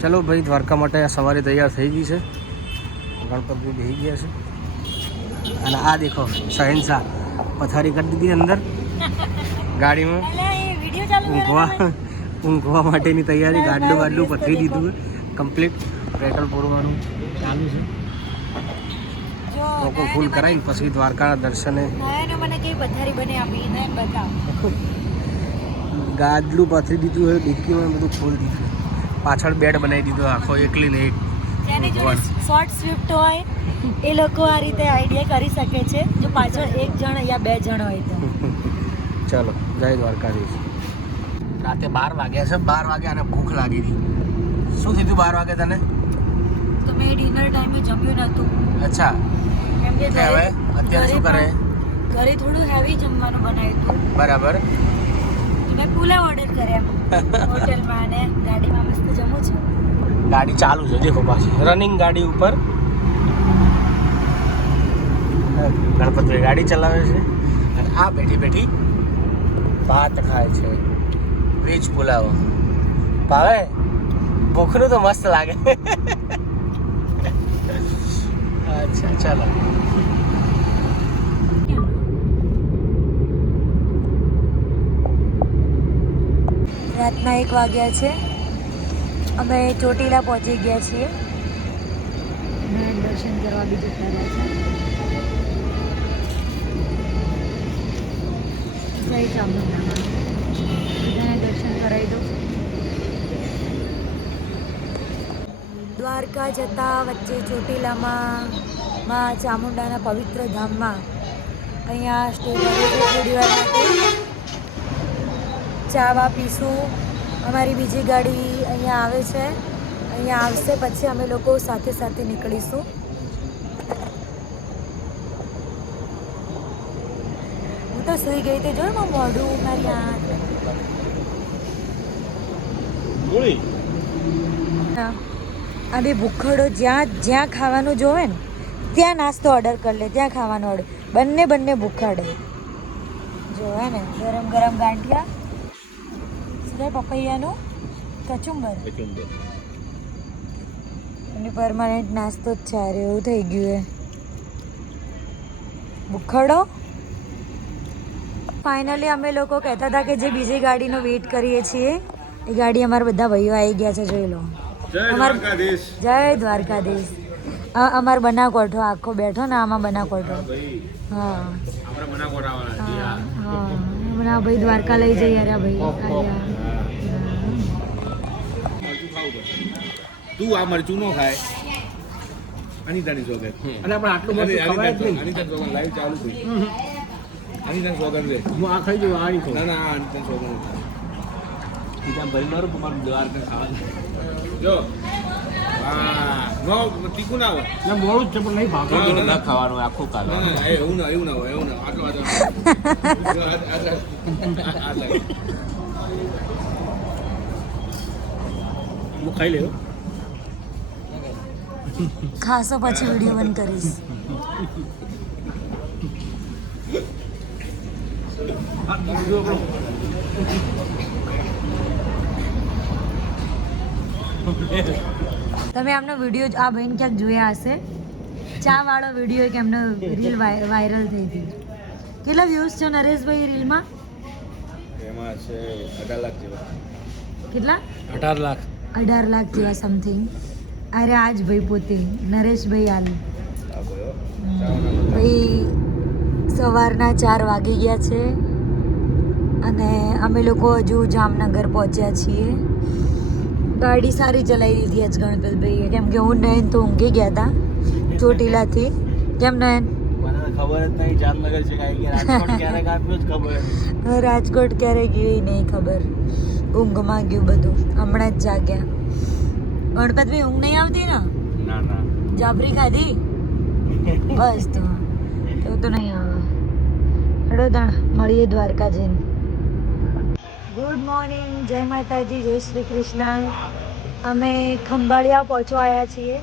ચલો ભાઈ, દ્વારકા માટે આ સવારે તૈયાર થઈ ગઈ છે. ગણપતિ બેસી ગયા છે. અને આ દેખો શહેનશાહ પથારી કરી દીધી અંદર ગાડીમાં. ઊંઘવા માટેની તૈયારી. ગાડલું પથરી દીધું કમ્પ્લીટ. પેટ્રોલ પૂરવાનું ચાલુ છે. લોકો ફૂલ કરાવીને પછી દ્વારકાના દર્શને ગાડલું પથરી દીધું હોય. ડિક્કીમાં બધું ફૂલ દીધું. પાછળ બેડ બનાવી દીધો આખો એકલી ને એક. શોર્ટ સ્વિફ્ટ હોય એ લોકો આ રીતે આઈડિયા કરી શકે છે, જો પાછળ એક જણ યા બે જણ હોય તો. ચલો, જય દ્વારકાધીશ. રાતે 12 વાગ્યા છે. 12 વાગ્યા અને ભૂખ લાગી હતી. શું થયું 12 વાગે તને? તો મેં ડિનર ટાઈમે જમ્યું નહોતું. અચ્છા, કેમ કે હવે અત્યારે શું કરે? ઘરે થોડું હેવી જમવાનું બનાવ્યું હતું. બરાબર. મેં પુલાવ ઓર્ડર કર્યા હોટેલમાં અને ગાડીમાં મસ્ત જમું છું. ગાડી ચાલુ છે દેખો, પાછી રનિંગ ગાડી ઉપર ગણપતભાઈ ગાડી ચલાવે છે. અને આ બેઠી ભાત ખાય છે. વેજ પુલાવ ભાવે. ભૂખનું તો મસ્ત લાગે. અચ્છા, ચાલો. રાતના 1 વાગ્યા છે. અમે ચોટીલા પહોંચી ગયા છીએ. દર્શન કરવા બી જતા રહ્યા છે. જય ચામુંડામાં બધાને દર્શન કરાવી દો. દ્વારકા જતા વચ્ચે ચોટીલામાં માં ચામુંડાના પવિત્ર ધામમાં અહીંયા સ્ટે કરીએ છીએ થોડી વાર માટે. ચા વા પીશું. અમારી બીજી ગાડી અહીંયા આવે છે. અહીંયા આવશે પછી અમે લોકો સાથે સાથે નીકળીશું. હું તો સૂઈ ગઈ હતી. જો મોઢું મારી આંખ. આ બે ભૂખડો જ્યાં ખાવાનું જોવે ને ત્યાં નાસ્તો ઓર્ડર કરી લે, ત્યાં ખાવાનો ઓર્ડર. બંને ભૂખડે જોવે ને. ગરમ ગાંઠિયા, પપૈયાનું કચુંબર. એની પરમાનન્ટ નાસ્તો જ છે. એવું થઈ ગયું ભૂખડો. ફાઇનલી અમે લોકો કહેતા હતા કે જે બીજી ગાડીનો વેઇટ કરીએ છીએ એ ગાડી અમારા બધા ભાઈઓ આવી ગયા છે. જોઈ લો. જય દ્વારકાધીશ. અમાર બનાકોઠો આખો બેઠો ને આમાં બનાકોઠો. હા, હમણાં ભાઈ દ્વારકા લઈ જઈએ. અરે ભાઈ તું આ મરચું નો ખાય. અનિતાની સોગન. અને આપણે આટલું બધું ખવાય જ નહીં. અનિતાની સોગન લાઈવ ચાલુ થઈ. અનિતાની સોગન લે. હું આ ખાઈ જવું. આ નહીં ખાઉં. ના અનિતાની સોગન. ત્યાં ભરી મારું તમારું દ્વારકા ખાવાનું. જો હા, નો તીખું ના હોય. ના, મોડું જ છે પણ નહીં ભાગતું. ના ખાવાનું આખું કાલ. એવું ના હોય. આટલો હું ખાઈ લેવું. ખાસો પછી વિડીયો બંધ કરીશ. તમે આમનો વિડીયો આ બહેન ક્યાંક જોયા હશે. ચા વાળો વિડીયો કે એમનો રીલ વાયરલ થઈ હતી. કેટલા વ્યૂઝ છે નરેશભાઈ રીલમાં? એમાં છે 18 લાખ જેવા. કેટલા? 18 લાખ 18 લાખ જેવા સમથિંગ. અરે આજ ભાઈ પોતે નરેશભાઈ આલુ ભાઈ. સવારના 4 વાગી ગયા છે અને અમે લોકો હજુ જામનગર પહોંચ્યા છીએ. ગાડી સારી ચલાવી દીધી આજ ગણપતભાઈએ. કેમ કે હું નયન તો ઊંઘી ગયા હતા ચોટીલાથી. કેમ નયન? ખબર જ નહીં જામનગર છે કાંઈ. રાજકોટ ક્યારે આપ્યું જ ખબર. રાજકોટ ક્યારે ગયું એ નહીં ખબર. ઊંઘમાં ગયું બધું. હમણાં જ જાગ્યા. ગણપતભાઈ ઊંઘ નહીં આવતી ને? ના. જાબરી ખાધી બસ તો નહીં આવે. હેડો તાણ મળીએ દ્વારકા જઈને. ગુડ મોર્નિંગ, જય માતાજી, જય શ્રી કૃષ્ણ. અમે ખંભાળિયા પહોંચવા આવ્યા છીએ.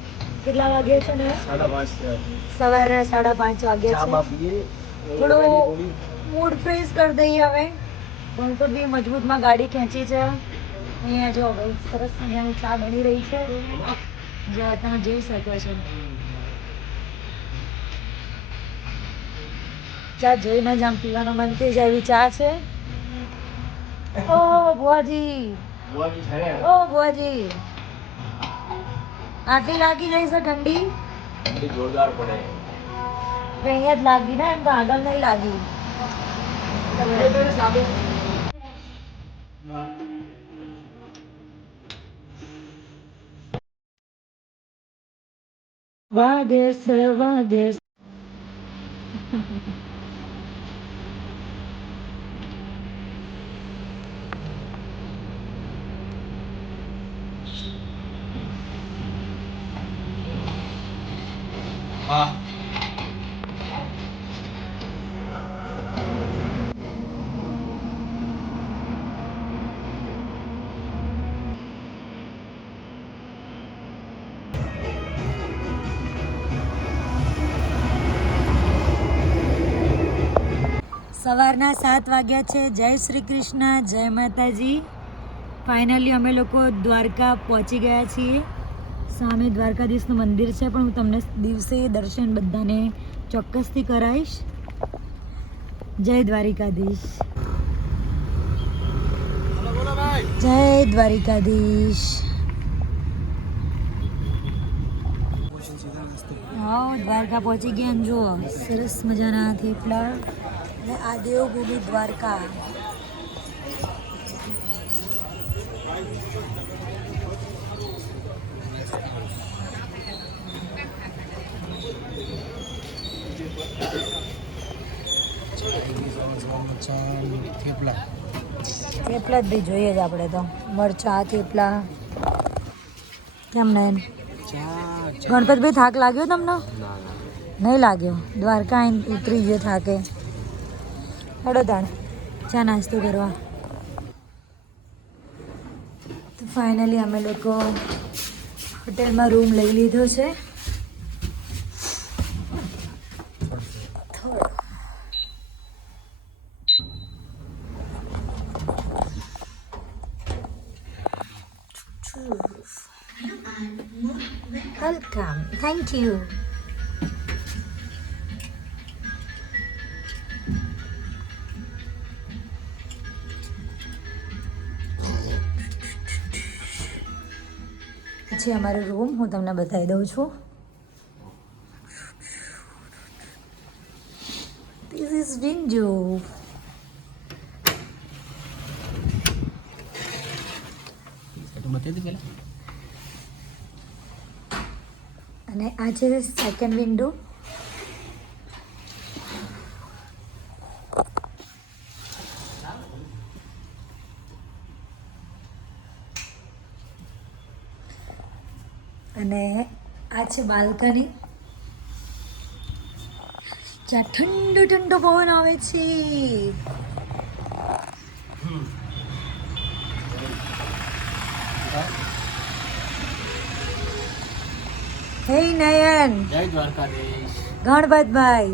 કેટલા વાગે છે ને? 5:30. સવારના 5:30 વાગ્યા છે. થોડું મૂડ ફ્રેશ કરી દઈએ હવે. ગણપતભાઈ મજબૂતમાં ગાડી ખેંચી છે. અહીંયા જો બહુ સરસ મજાની ચા બની રહી છે જે તમે જોઈ શકો છો. ચા જોઈને જ આમ પીવાનું મન થઈ જાય એવી ચા છે. ઓ બુઆજી, ઓ બુઆજી, આટલી લાગી જાય છે ઠંડી? જોરદાર પડે. અહીંયા જ લાગી ને, એમ તો આગળ નહીં લાગી. વાદેશ વાદેશ. હા. સવારના 7 વાગ્યા છે. જય શ્રી કૃષ્ણ, જય માતાજી. ફાઇનલી અમે લોકો દ્વારકા પહોંચી ગયા છીએ. સામે દ્વારકાધીશનું મંદિર છે, પણ હું તમને દિવસે દર્શન બધાને ચોક્કસથી કરાવીશ. જય દ્વારિકાધીશ, જય દ્વારિકાધીશ. હા, દ્વારકા પહોંચી ગયા ને જુઓ સરસ મજાના થેપલા અને આ દેવભૂમિ દ્વારકા. થેપલા જ બી જોઈએ જ આપણે તો. મરચા થેપલા કેમ નહીં? ગણપતભાઈ થાક લાગ્યો તમને? નહીં લાગ્યો? દ્વારકા આવીને ઉતરી ગયો થાકે. હડો તાણ ચા નાસ્તો કરવા. તો ફાઇનલી અમે લોકો હોટેલમાં રૂમ લઈ લીધો છે. Welcome, thank you. પછી અમારો રૂમ હું તમને બતાવી દઉં છું. This is window. અને આ છે સેકન્ડ વિન્ડો. અને આ છે બાલ્કની, જ્યાં ઠંડો ઠંડો પવન આવે છે. હે નયન, જય દ્વારકાધીશ. ગણપતભાઈ,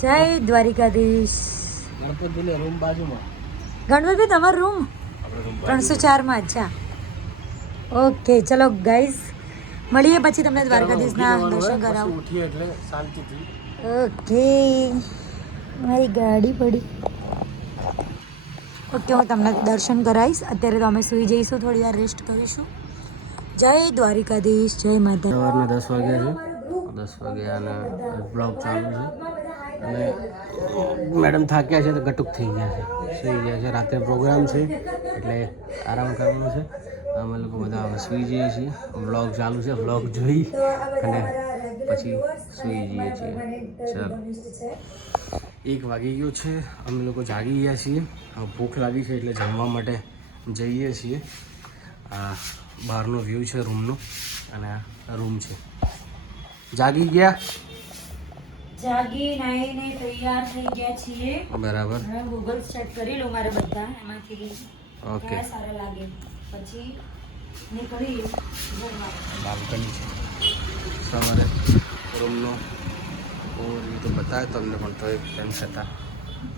જય દ્વારિકાધીશ. ગણપતિનો રૂમ બાજુમાં. ગણપતભાઈ તમારો રૂમ 304 માં. અચ્છા, ઓકે. ચલો ગાઈઝ, મળીએ પછી તમને દ્વારકાધીશના દર્શન કરાવું. ઉઠીએ એટલે શાંતિથી. ઓકે, મારી ગાડી પડી. ઓકે, હું તમને દર્શન કરાવીશ. અત્યારે તો અમે સૂઈ જઈશું, થોડી વાર રેસ્ટ કરીશું. જય દ્વારિકાધીશ, જય માતા. સવારના 10 વાગ્યા છે. 10 વાગ્યા અને બ્લોગ ચાલુ છે. અને મેડમ થાક્યા છે તો ગટુક થઈ ગયા છે, સૂઈ ગયા છે. રાત્રે પ્રોગ્રામ છે એટલે આરામ કરવાનો છે. અમે લોકો બધા હવે સૂઈ જઈએ છીએ. વ્લોગ ચાલુ છે, વ્લોગ જોઈ અને પછી સૂઈ જઈએ છીએ. ચાલો, 1 વાગી ગયો છે. અમે લોકો જાગી ગયા છીએ. હવે ભૂખ લાગી છે એટલે જમવા માટે જઈએ છીએ. આ બહારનો વ્યૂ છે રૂમનો અને આ રૂમ છે. જાગી ગયા? જાગી નાઈને તૈયાર થઈ ગયા છીએ. બરાબર. હવે ગૂગલ ચેક કરી લો મારે બધા એમાંથી ઓકે. કયા સારા લાગે પછી નીકળી બાલ્કની છે. સવારે રૂમનો રીતે બતાવે તમને પણ તો એક તેમ છતાં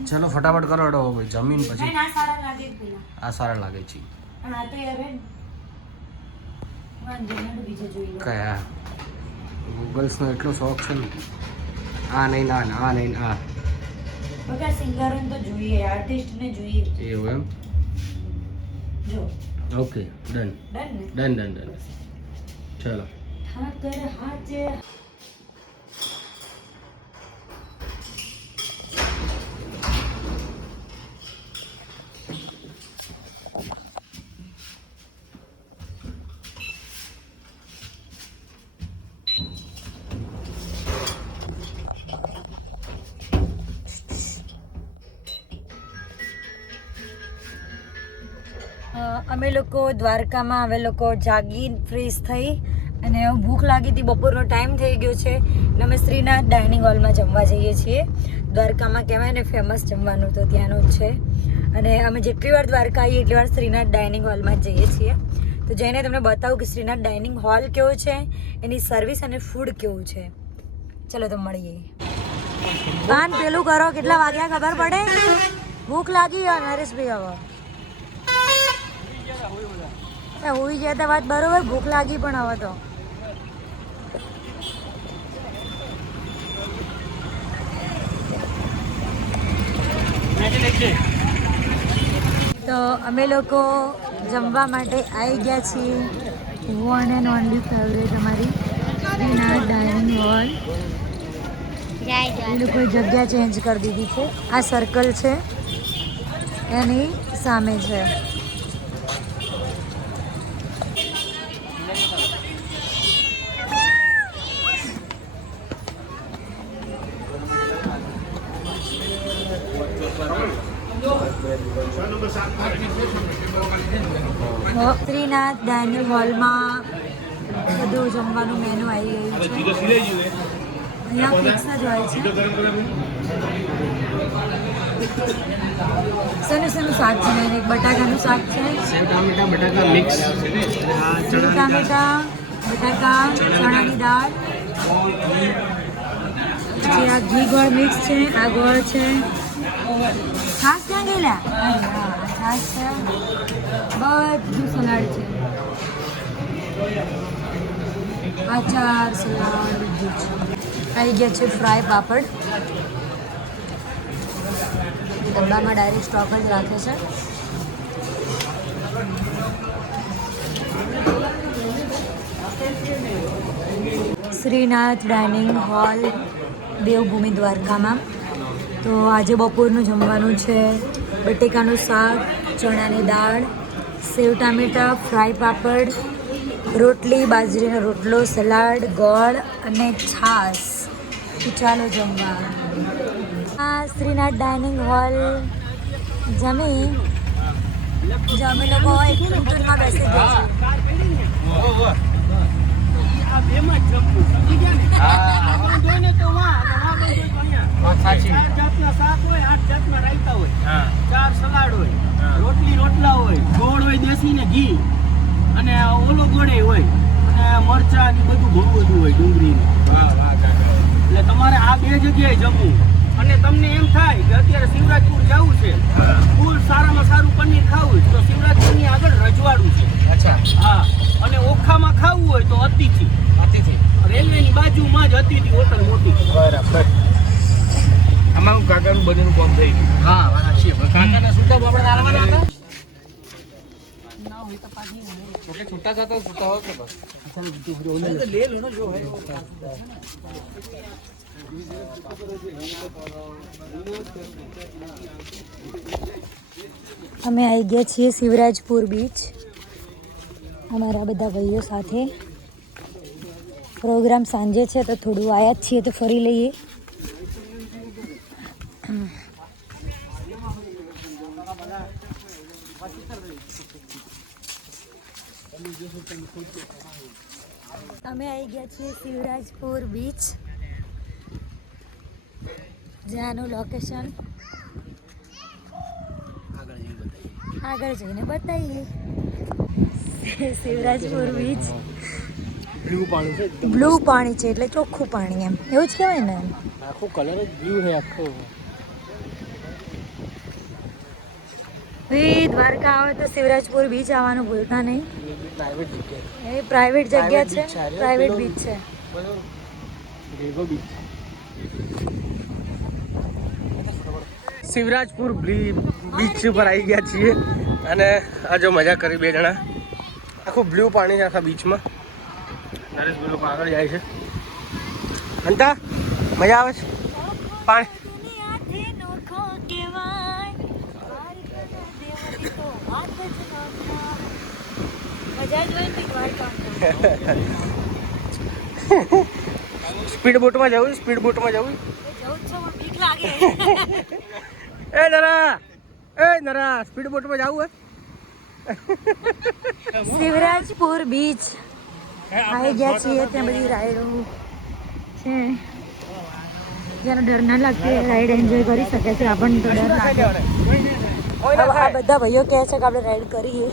ચલો ફટાફટ કરો અડો ભાઈ જમીન પછી નહીં, ના સારા લાગે જ પેલા. આ સારા લાગે છે પણ આ તો યાર હે ને, વાંધો નહીં, હાલો બીજા જોઈ લો. કયા ગૂગલ્સનો એટલો શોખ છે ને આ નહીં ના આ નહીં આ બગા સિંગરોને તો જોઈએ, આર્ટિસ્ટને જોઈએ. એવું એમ જો ઓકે ડન ડન ને. ડન ડન ડન ચલો ઠાકર હાજે. અમે લોકો દ્વારકામાં અમે લોકો જાગી ફ્રેશ થઈ અને ભૂખ લાગી હતી, બપોરનો ટાઈમ થઈ ગયો છે એટલે અમે શ્રીનાથ ડાઇનિંગ હોલમાં જમવા જઈએ છીએ. દ્વારકામાં કહેવાય ને ફેમસ જમવાનું તો ત્યાંનું જ છે અને અમે જેટલી વાર દ્વારકા આવીએ એટલી વાર શ્રીનાથ ડાઇનિંગ હોલમાં જ જઈએ છીએ. તો જઈને તમને બતાવું કે શ્રીનાથ ડાઇનિંગ હોલ કેવો છે, એની સર્વિસ અને ફૂડ કેવું છે. ચલો તો મળીએ. કાન પેલું કરો, કેટલા વાગ્યા ખબર પડે? ભૂખ લાગી હોય નરેશભાઈ હવે હોઈ ગયા તા વાત બરોબર, ભૂખ લાગી પણ હવે તો અમે લોકો જમવા માટે આવી ગયા છીએ. વન એન્ડ ઓનલી ફેવરેટ અમારી શ્રીનાથ ડાઇનિંગ હોલ. એ લોકોએ જગ્યા ચેન્જ કરી દીધી છે. આ સર્કલ છે એની સામે છે. શ્રીનાથ ડાઇનિંગ હોલમાં બધું જમવાનું મેનુ આવી ગયું છે. અહીંયા ફિક્સ જ હોય છે. શેનું શેનું શાક છે? બટાકાનું શાક છે, સેવ ટામેટા બટાકા મિક્સ સેવ ટામેટા બટાકા ચણાની દાળ, પછી આ ઘી ગોળ મિક્સ છે, આ ગોળ છે. છાશ ક્યાં ગયેલા? છાશ છે, બધું સલાડ છે, આચાર સલાડ બધું છે. આવી ગયા છે ફ્રાય પાપડ, ડબ્બામાં ડાયરેક્ટ સ્ટોક જ રાખે છે. શ્રીનાથ ડાઇનિંગ હોલ, દેવભૂમિ દ્વારકામાં. તો આજે બપોરનું જમવાનું છે બટેકાનું શાક, ચણાની દાળ, સેવ ટામેટા, ફ્રાય પાપડ, રોટલી, બાજરીનો રોટલો, સલાડ, ગોળ અને છાશ. તો ચાલો જમવા. આ શ્રીનાથ ડાઇનિંગ હોલ જમી અમે લોકો એક કુટુંબમાં બેસી ગયા રોટલા હોય, ગોળ હોય દેશી ને ઘી, અને ઓલો ગોળે હોય અને મરચા ને બધું ઘણું બધું હોય ડુંગળી. એટલે તમારે આ બે જગ્યાએ જમવું. અને તમને એમ થાય કે અત્યારે શિવરાજપુર જવું છે, ફૂલ સારામાં સારું પનીર ખાવું તો શિવરાજપુરની આગળ રજવાડું છે. અચ્છા હા, અને ઓખામાં ખાવું હોય તો અતિથિ રેલવેની બાજુમાં જ અતિથિ હોટલ મોટી. બરાબર. આમાં કાકાનું બધું કામ થઈ ગયું. હા વાત સાચી છે. કાકાના છૂટા આપણે આલવાના હતા એટલે છૂટા જતા છૂટા હોય કે બસ લે લો ને જો અમે આવી ગયા છીએ શિવરાજપુર બીચ અમારા બધા ભાઈઓ સાથે. પ્રોગ્રામ સાંજે છે તો થોડું આયા જ છીએ તો ફરી લઈએ. અમે આવી ગયા છીએ શિવરાજપુર બીચ, જ્યાંનું લોકેશન આગળ જઈને બતાવીએ. શિવરાજપુર બીચ બ્લુ પાણી છે એટલે ચોખ્ખું પાણી, એમ એવું જ કહેવાય ને. આખું કલર જ બ્લુ છે આખો. ભાઈ દ્વારકા આવે તો શિવરાજપુર બીચ આવવાનું ભૂલતા નહીં. પ્રાઇવેટ જગ્યા એ પ્રાઇવેટ જગ્યા Private છે, beach છે, અરે પ્રાઇવેટ પેલો- બીચ છે. શિવરાજપુર બીચ ઉપર આવી ગયા છીએ અને આ જો મજા કરી બે જણા. આખું બ્લુ પાણી છે આખા બીચમાં. નરેશભાઈ લોકો આગળ જાય છે. અંતા મજા આવે છે પાણી. સ્પીડ બોટમાં જવું, સ્પીડ બોટમાં જવું. એ નરા સ્પીડ બોટમાં જવું હે. શિવરાજપુર બીચ આવી ગયા છીએ. ત્યાં બધી રાઈડો છે. જેનો ડર ના લાગતો એ રાઈડ એન્જોય કરી શકે છે. આપણને તો ડર લાગે. આ બધા ભાઈઓ કહે છે કે આપણે રાઈડ કરીએ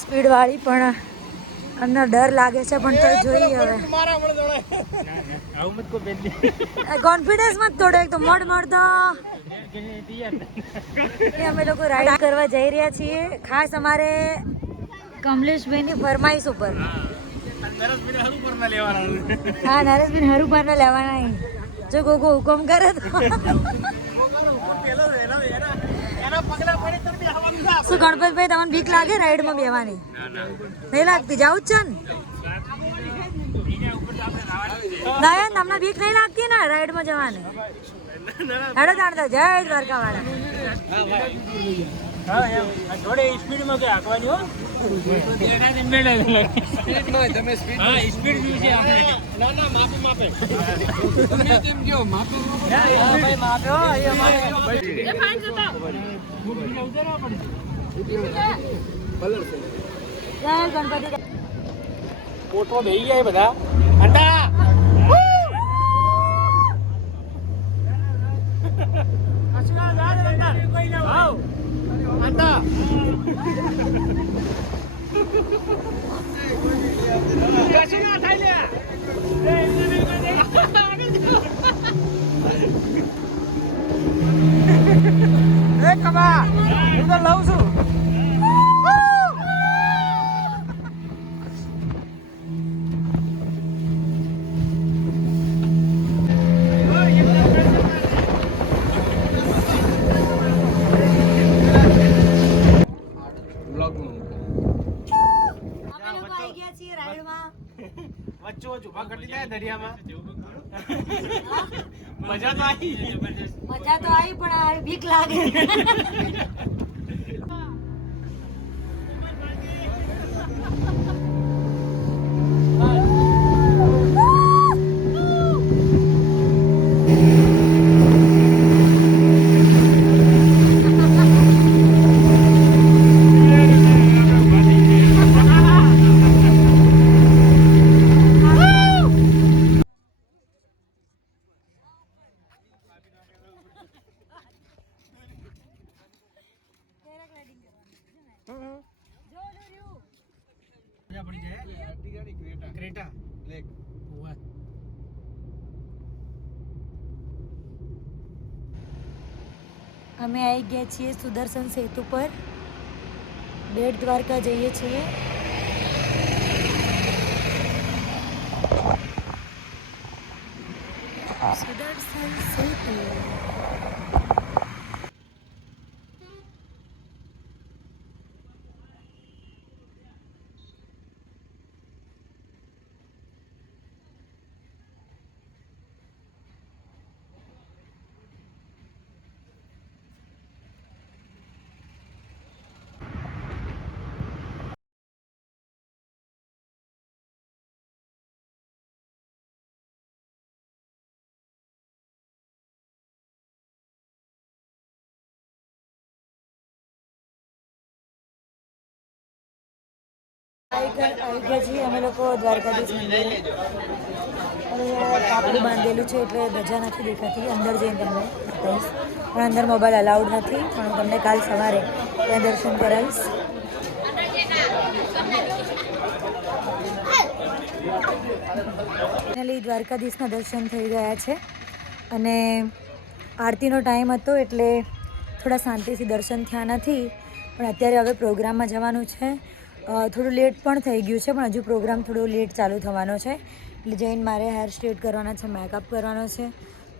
સ્પીડ વાળી, પણ અમને ડર લાગે છે. પણ તો જોઈએ હવે. કોન્ફિડન્સ મત તોડે તો મડ તો અમે લોકો રાઈડ કરવા જઈ રહ્યા છીએ. ખાસ અમારે કમલેશભાઈની ફરમાઈશ ઉપર. હા, નરેશભાઈ હરું પર લેવાના. જો ગોગો હુકમ કરે તો શું ગણપતભાઈ તમને બીક લાગે રાઈડમાં બેવાની? નહીં લાગતી? જાવું જ છે ને નયન? તમને બીક નહીં લાગતી ને રાઈડમાં જવાની? હેડો જાણતા જય દ્વારકા વાળા. જય ગણપતિ. પોટમાં બેસી ગયા બધા. અંતા હું તો લઉં છું. વચ્ચો ઉભા કરી દીધા દરિયામાં. મજા તો આવી પણ આ બીક લાગે. Creta lake. અમે આવી ગયા છીએ સુદર્શન સેતુ પર. બેટ દ્વારકા જઈએ છીએ. સુદર્શન સેતુ. આવી ગયા છીએ અમે લોકો દ્વારકાધીશ મંદિરે. કાપડું બાંધેલું છે એટલે ધજા નથી દેખાતી. અંદર જઈને તમને બતાવીશ. પણ અંદર મોબાઈલ અલાઉડ નથી. પણ હું તમને કાલ સવારે ત્યાં દર્શન કરાવીશ. ફાઇનલી દ્વારકાધીશના દર્શન થઈ ગયા છે અને આરતીનો ટાઈમ હતો એટલે થોડા શાંતિથી દર્શન થયા નથી. પણ અત્યારે હવે પ્રોગ્રામમાં જવાનું છે. થોડું લેટ પણ થઈ ગયું છે, પણ હજુ પ્રોગ્રામ થોડો લેટ ચાલુ થવાનો છે. એટલે જઈને મારે હેર સ્ટ્રેટ કરવાના છે, મેકઅપ કરવાનો છે.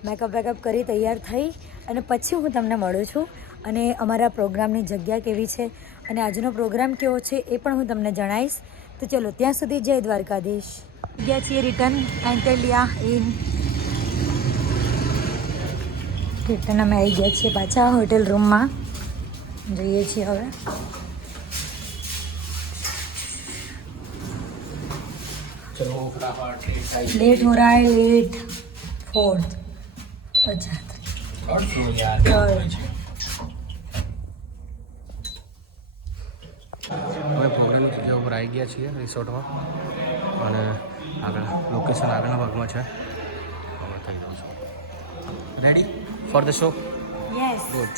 મેકઅપ કરી તૈયાર થઈ અને પછી હું તમને મળું છું. અને અમારા પ્રોગ્રામની જગ્યા કેવી છે અને આજનો પ્રોગ્રામ કેવો છે એ પણ હું તમને જણાવીશ. તો ચલો ત્યાં સુધી જય દ્વારકાધીશ. ગયા છીએ રિટર્ન એન્ટેલિયા ઇન રિટર્ન અમે આવી ગયા છીએ પાછા હોટેલ રૂમમાં. જઈએ છીએ હવે. चलो फटाफट लेट हो रहा है, लेट 4th. अच्छा थर्ड फ्लोर यार. હવે પ્રોગ્રામની જગ્યા ઉપર આવી ગયા છીએ રિસોર્ટમાં અને આગળ લોકેશન આગળના ભાગમાં છે. હવે થઈ રહ્યું છે. Ready for the show? Yes. Good.